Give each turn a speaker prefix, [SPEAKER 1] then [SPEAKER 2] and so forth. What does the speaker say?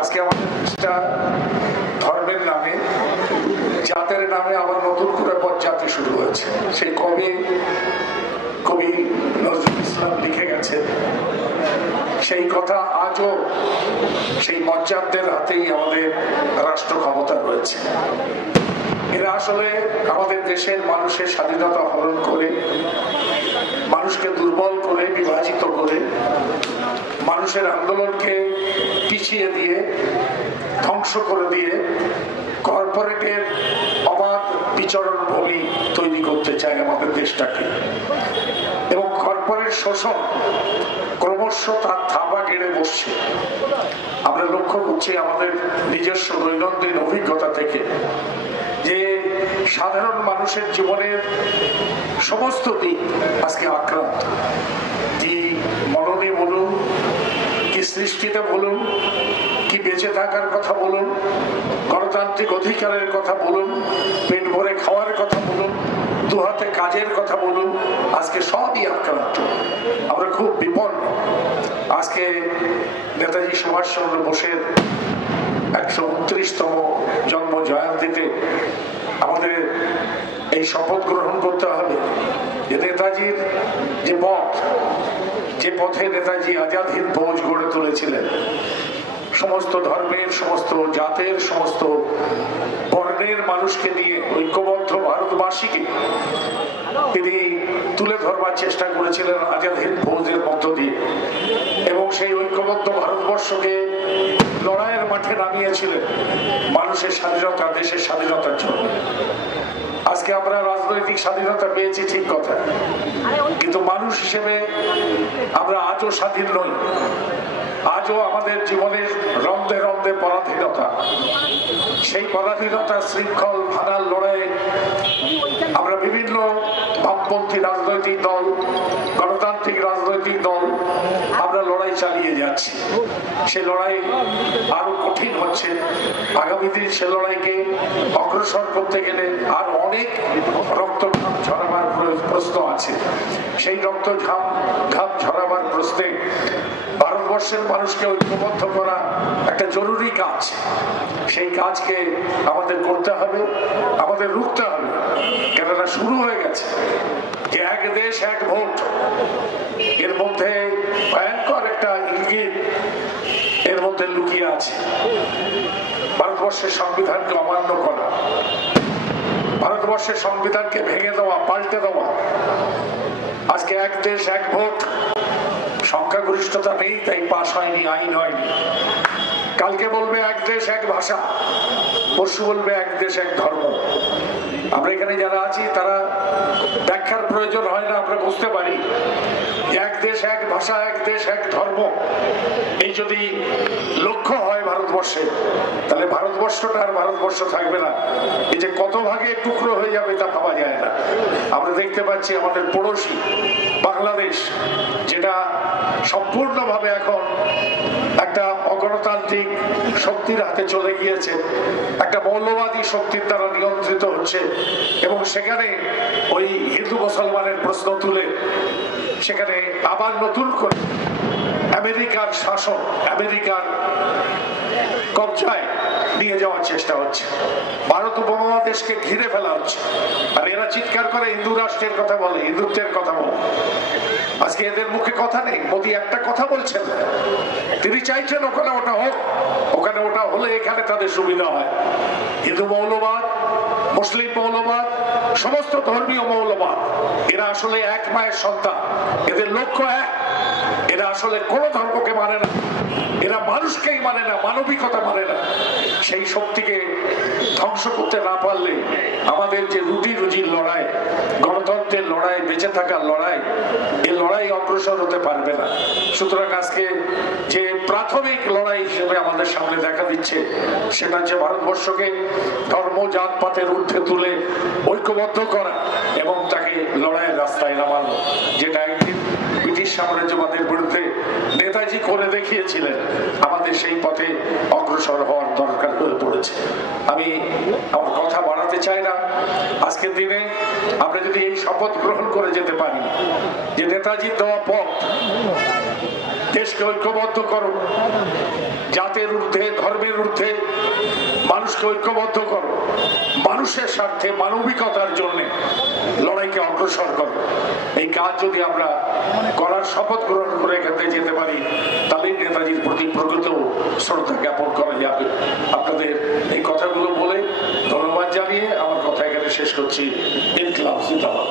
[SPEAKER 1] আজকে আমাদের ধর্মের নামে, জাতের নামে আবার নতুন করে পথযাত্রী শুরু হয়েছে। সেই কবি কবি নজরুল ইসলাম লিখে গেছেন, সেই কথা আজও সেই বজ্জাতদের হাতেই আমাদের রাষ্ট্র ক্ষমতা রয়েছে। এরা আসলে আমাদের দেশের মানুষের স্বাধীনতা হরণ করে, মানুষকে দুর্বল করে, বিভাজিত করে মানুষের আন্দোলনকে পিছিয়ে দিয়ে, ধ্বংস করে দিয়ে কর্পোরেটের অবাধ বিচরণ ভূমি তৈরি করতে চায় আমাদের দেশটাকে। এবং কর্পোরেট শোষণ ক্রমশ তার থাবা গেড়ে বসছে। আমরা লক্ষ্য করছি আমাদের নিজস্ব দৈনন্দিন অভিজ্ঞতা থেকে সাধারণ মানুষের জীবনের সমস্ত দিক আজকে আক্রান্ত। কি মননে বলুন, কি সৃষ্টিতে বলুন, কি বেঁচে থাকার কথা বলুন, গণতান্ত্রিক অধিকারের কথা বলুন, পেট ভরে খাওয়ার কথা বলুন, দু হাতে কাজের কথা বলুন, আজকে সবই আক্রান্ত। আমরা খুব বিপন্ন। আজকে নেতাজি সুভাষচন্দ্র বোসের একশো উনত্রিশতম জন্ম জয়ন্তীতে আমাদের এই শপথ গ্রহণ করতে হবে। যে নেতাজির যে পথ, যে পথে নেতাজি আজাদ হিন্দ ফৌজ গড়ে তুলেছিলেন, সমস্ত ধর্মের, সমস্ত জাতের, সমস্ত বর্ণের মানুষকে নিয়ে, ঐক্যবদ্ধ ভারতবাসীকে তিনি তুলে ধরবার চেষ্টা করেছিলেন আজাদ হিন্দ ফৌজের মধ্য দিয়ে। সেই ঐক্যবদ্ধ ভারতবর্ষকে লড়াইয়ের মাঠে নামিয়েছিলেন মানুষের স্বাধীনতা, দেশের স্বাধীনতার জন্য। আজকে আমরা রাজনৈতিক স্বাধীনতা পেয়েছি ঠিক কথা। কিন্তু মানুষ হিসেবে আমরা আজও স্বাধীন নই। আজও আমাদের জীবনের রন্ধে রন্ধে পরাধীনতা। সেই পরাধীনতা শৃঙ্খল ভাঙার লড়াই আমরা বিভিন্ন বামপন্থী রাজনৈতিক দল, গণতান্ত্রিক রাজনৈতিক দল চালিয়ে যাচ্ছি। সে লড়াই আরও কঠিন হচ্ছে। আগামী সে লড়াইকে অগ্রসর করতে গেলে আর অনেক রক্ত ঝরাবার প্রশ্ন আছে। সেই রক্ত ঘাম ঘাম ঝরাবার প্রশ্নে ভারতবর্ষের মানুষকে ঐক্যবদ্ধ করা একটা জরুরি কাজ। সেই কাজকে আমাদের করতে হবে, আমাদের রুখতে হবে। কেননা শুরু হয়ে গেছে। যে এক দেশ, এক ভোট, এর মধ্যে ভয়ঙ্কর একটা ইঙ্গিত এর মধ্যে আছে ভারতবর্ষের সংবিধানকে অমান্য করা, ভারতবর্ষের সংবিধানকে ভেঙে দেওয়া, পাল্টে দেওয়া, আজকে এক দেশ, এক ভোট, সংখ্যাগরিষ্ঠতা নেই, তাই পাশ হয়নি, আইন হয়নি। কালকে বলবে এক দেশ, এক ভাষা। পরশু বলবে এক দেশ, এক ধর্ম। আমরা এখানে যারা আছি, তারা ব্যাখ্যার প্রয়োজন হয় না, আমরা বুঝতে পারি। এক দেশ, এক ভাষা, এক দেশ, এক ধর্ম। এই যদি লক্ষ্য হয় ভারতবর্ষে, তাহলে ভারতবর্ষটা আর ভারতবর্ষ থাকবে না। এই যে কত ভাগে টুকরো হয়ে যাবে তা ভাবা যায় না। আমরা দেখতে পাচ্ছি আমাদের পড়োশি বাংলাদেশ, যেটা সম্পূর্ণভাবে এখন একটা অগণতান্ত্রিক শক্তির হাতে চলে গিয়েছে। একটা মৌলবাদী শক্তির দ্বারা নিয়ন্ত্রিত হচ্ছে এবং সেখানে ওই হিন্দু মুসলমানের প্রশ্ন তুলে সেখানে আবার নতুন করে আমেরিকার শাসক আমেরিকার কবজায় নিয়ে যাওয়ার চেষ্টা হচ্ছে। ভারত উপমহাদেশকে ঘিরে ফেলা হচ্ছে। আর এরা চিৎকার করে হিন্দু রাষ্ট্রের কথা বলে, হিন্দুত্বের কথা বলে। আজকে এদের মুখে কথা নেই, মোদী একটা কথা বলছেন। তিনি চাইছেন ওখানে ওটা হোক, ওখানে ওটা হলে এখানে তাদের সুবিধা হয়। হিন্দু মৌলবাদ, মুসলিম মৌলবাদ, সমস্ত ধর্মীয় মৌলবাদ, এরা আসলে এক মায়ের সন্তান। এদের লক্ষ্য এক এরা আসলে কোনো ধর্মকে মানে না। এরা মানুষকেই মানে না, মানবিকতা মানে না। সেই শক্তিকে ধ্বংস করতে না পারলে আমাদের যে রুটি রুজির লড়াই, গণতন্ত্রের লড়াই, বেঁচে থাকার লড়াই এই লড়াই অগ্রসর হতে পারবে না। সুতরাং আজকে যে প্রাথমিক লড়াই হিসেবে আমাদের সামনে দেখা দিচ্ছে, সেটা হচ্ছে ভারতবর্ষকে ধর্ম জাতপাতের ঊর্ধ্বে তুলে ঐক্যবদ্ধ করা এবং তাকে লড়াইয়ের রাস্তায় নামানো যেটা সাম্রাজ্যবাদের বিরুদ্ধে নেতাজি করে দেখিয়েছিলেন, আমাদের সেই পথে অগ্রসর হওয়ার দরকার হয়ে পড়েছে। আমি আমার কথা বাড়াতে চাই না। আজকের দিনে আমরা যদি এই শপথ গ্রহণ করে যেতে পারি, যে নেতাজির দেওয়া পথ দেশকে ঐক্যবদ্ধ করো জাতের ঊর্ধ্বে, ধর্মের ঊর্ধ্বে মানুষকে ঐক্যবদ্ধ করো মানুষের স্বার্থে মানবিকতার জন্য লড়াইকে অগ্রসর করে। এই কাজ যদি আমরা করার শপথ গ্রহণ করে এখান থেকে যেতে পারি তাহলে নেতাজির প্রতি প্রকৃত শ্রদ্ধা জ্ঞাপন করা যাবে। আপনাদের এই কথাগুলো বলে ধন্যবাদ জানিয়ে আমার কথা এখানে শেষ করছি। ইনকলাব, জিন্দাবাদ।